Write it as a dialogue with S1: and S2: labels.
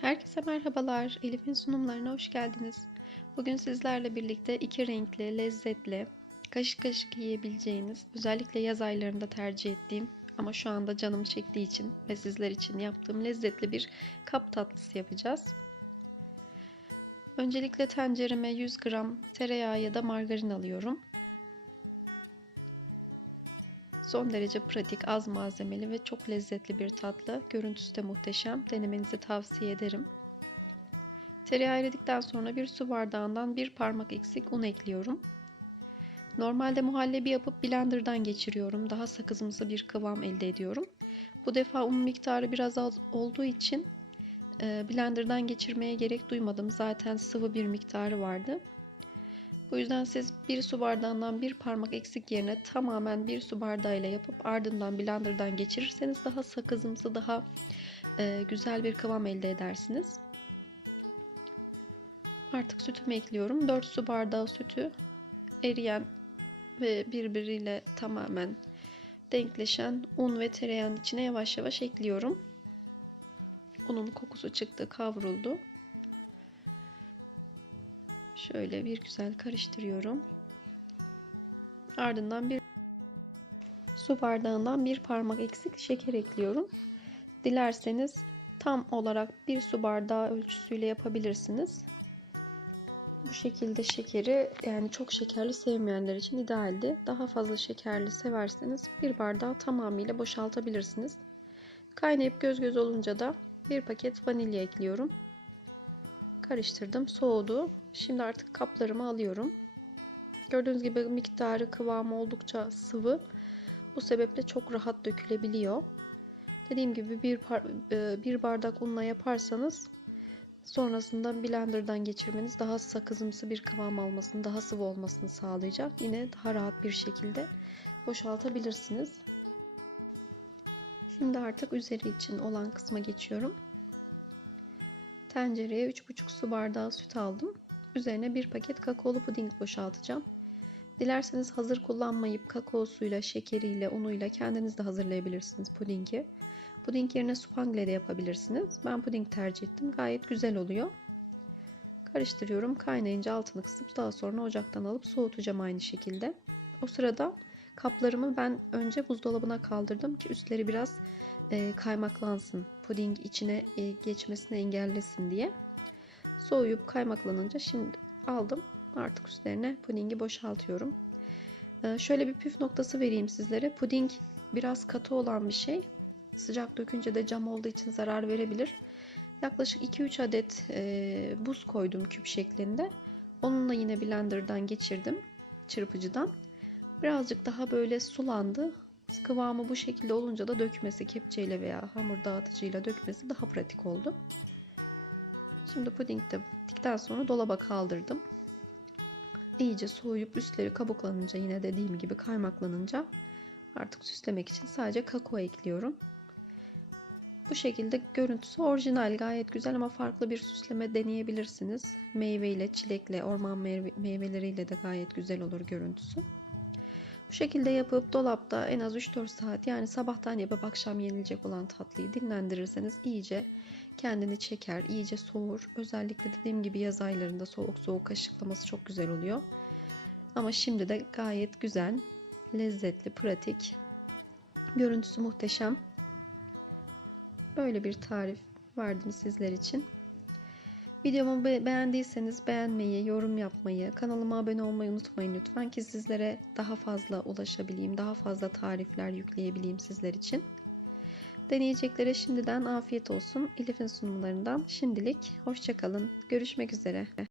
S1: Herkese merhabalar. Elif'in sunumlarına hoş geldiniz. Bugün sizlerle birlikte iki renkli, lezzetli, kaşık kaşık yiyebileceğiniz, özellikle yaz aylarında tercih ettiğim ama şu anda canım çektiği için ve sizler için yaptığım lezzetli bir kap tatlısı yapacağız. Öncelikle tencereme 100 gram tereyağı ya da margarin alıyorum. Son derece pratik, az malzemeli ve çok lezzetli bir tatlı. Görüntüsü de muhteşem. Denemenizi tavsiye ederim. Tereyağı eridikten sonra bir su bardağından bir parmak eksik un ekliyorum. Normalde muhallebi yapıp blenderdan geçiriyorum. Daha sakızımsı bir kıvam elde ediyorum. Bu defa un miktarı biraz az olduğu için blenderdan geçirmeye gerek duymadım. Zaten sıvı bir miktarı vardı. Bu yüzden siz bir su bardağından bir parmak eksik yerine tamamen bir su bardağıyla yapıp ardından blenderdan geçirirseniz daha sakızımsı, daha e, güzel bir kıvam elde edersiniz. Artık sütümü ekliyorum. 4 su bardağı sütü eriyen ve birbiriyle tamamen denkleşen un ve tereyağın içine yavaş yavaş ekliyorum. Unun kokusu çıktı, kavruldu. Şöyle bir güzel karıştırıyorum. Ardından bir su bardağından bir parmak eksik şeker ekliyorum. Dilerseniz tam olarak bir su bardağı ölçüsüyle yapabilirsiniz. Bu şekilde şekeri yani çok şekerli sevmeyenler için idealdi. Daha fazla şekerli severseniz bir bardağı tamamıyla boşaltabilirsiniz. Kaynayıp göz göz olunca da bir paket vanilya ekliyorum. Karıştırdım, soğudu. Şimdi artık kaplarımı alıyorum. Gördüğünüz gibi miktarı kıvamı oldukça sıvı. Bu sebeple çok rahat dökülebiliyor. Dediğim gibi bir, e, bir bardak unla yaparsanız sonrasında blenderdan geçirmeniz daha sakızımsı bir kıvam almasını, daha sıvı olmasını sağlayacak. Yine daha rahat bir şekilde boşaltabilirsiniz. Şimdi artık üzeri için olan kısma geçiyorum. Tencereye 3,5 su bardağı süt aldım. Üzerine bir paket kakaolu puding boşaltacağım. Dilerseniz hazır kullanmayıp kakaosuyla, şekeriyle, unuyla kendiniz de hazırlayabilirsiniz pudingi. Puding yerine spangle de yapabilirsiniz. Ben puding tercih ettim. Gayet güzel oluyor. Karıştırıyorum. Kaynayınca altını kısıp daha sonra ocaktan alıp soğutacağım aynı şekilde. O sırada kaplarımı ben önce buzdolabına kaldırdım ki üstleri biraz e, kaymaklansın. Puding içine e, geçmesini engellesin diye. Soğuyup kaymaklanınca şimdi aldım. Artık üstlerine pudingi boşaltıyorum. E, şöyle bir püf noktası vereyim sizlere. Puding biraz katı olan bir şey. Sıcak dökünce de cam olduğu için zarar verebilir. Yaklaşık 2-3 adet e, buz koydum küp şeklinde. Onunla yine blenderdan geçirdim çırpıcıdan. Birazcık daha böyle sulandı. Kıvamı bu şekilde olunca da dökmesi kepçeyle veya hamur dağıtıcıyla dökmesi daha pratik oldu. Şimdi puding de bittikten sonra dolaba kaldırdım. İyice soğuyup üstleri kabuklanınca yine dediğim gibi kaymaklanınca artık süslemek için sadece kakao ekliyorum. Bu şekilde görüntüsü orijinal gayet güzel ama farklı bir süsleme deneyebilirsiniz. Meyve ile çilekle orman meyveleriyle de gayet güzel olur görüntüsü. Bu şekilde yapıp dolapta en az 3-4 saat yani sabahtan yapıp akşam yenilecek olan tatlıyı dinlendirirseniz iyice kendini çeker, iyice soğur. Özellikle dediğim gibi yaz aylarında soğuk soğuk kaşıklaması çok güzel oluyor. Ama şimdi de gayet güzel, lezzetli, pratik. Görüntüsü muhteşem. Böyle bir tarif verdim sizler için. Videomu beğendiyseniz beğenmeyi, yorum yapmayı, kanalıma abone olmayı unutmayın lütfen ki sizlere daha fazla ulaşabileyim, daha fazla tarifler yükleyebileyim sizler için. Deneyeceklere şimdiden afiyet olsun. Elif'in sunumlarından şimdilik hoşçakalın. Görüşmek üzere.